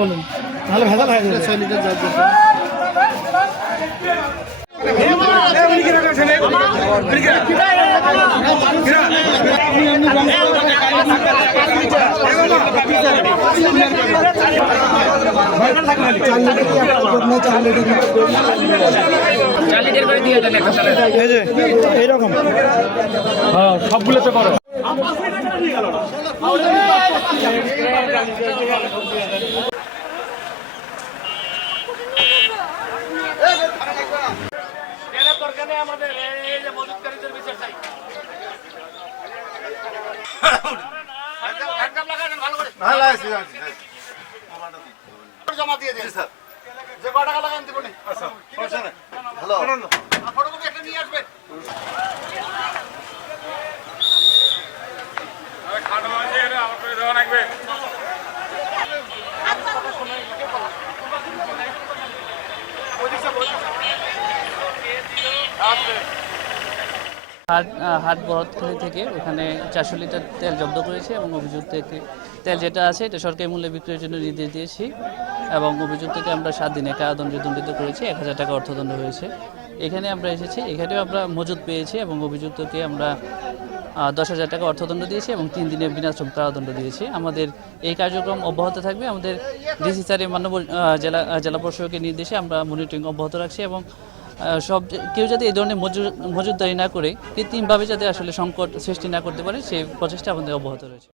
বলুন তাহলে ভেজাল হয়ে যাবে 6 লিটার জল এইরকম সবগুলো তো করো আমাদের এই যে মজুদকারীদের বিচার চাই জমা দিয়ে দিন স্যার যে কয় টাকা লাগান দেবো আচ্ছা ভালো ফটোকপি একটা নিয়ে আসবেন খাটো আছে এটা আমার করে দেওয়া লাগবে হাট বহরতখালী থেকে ওখানে 400 লিটার তেল জব্দ করেছে এবং অভিযুক্ত তেল যেটা আছে এটা সরকারি মূল্যে বিক্রির জন্য নির্দেশ দিয়েছি এবং অভিযুক্তকে আমরা 7 দিনে কারাদণ্ডে দণ্ডিত করেছি, 1000 টাকা অর্থদণ্ড হয়েছে। এখানে আমরা এসেছি, এখানেও আমরা মজুদ পেয়েছি এবং অভিযুক্তকে আমরা 10,000 টাকা অর্থদণ্ড দিয়েছি এবং 3 দিনের বিনাশ্রম কারাদণ্ড দিয়েছি। আমাদের এই কার্যক্রম অব্যাহত থাকবে। আমাদের ডিসি স্যারের মাননীয় জেলা প্রশাসকের নির্দেশে আমরা মনিটরিং অব্যাহত রাখছি এবং কেউ যাতে এই ধরনের মজুদদারি না করে কৃত্রিমভাবে যাতে আসলে সংকট সৃষ্টি না করতে পারে সেই প্রচেষ্টা আমাদের অব্যাহত রয়েছে।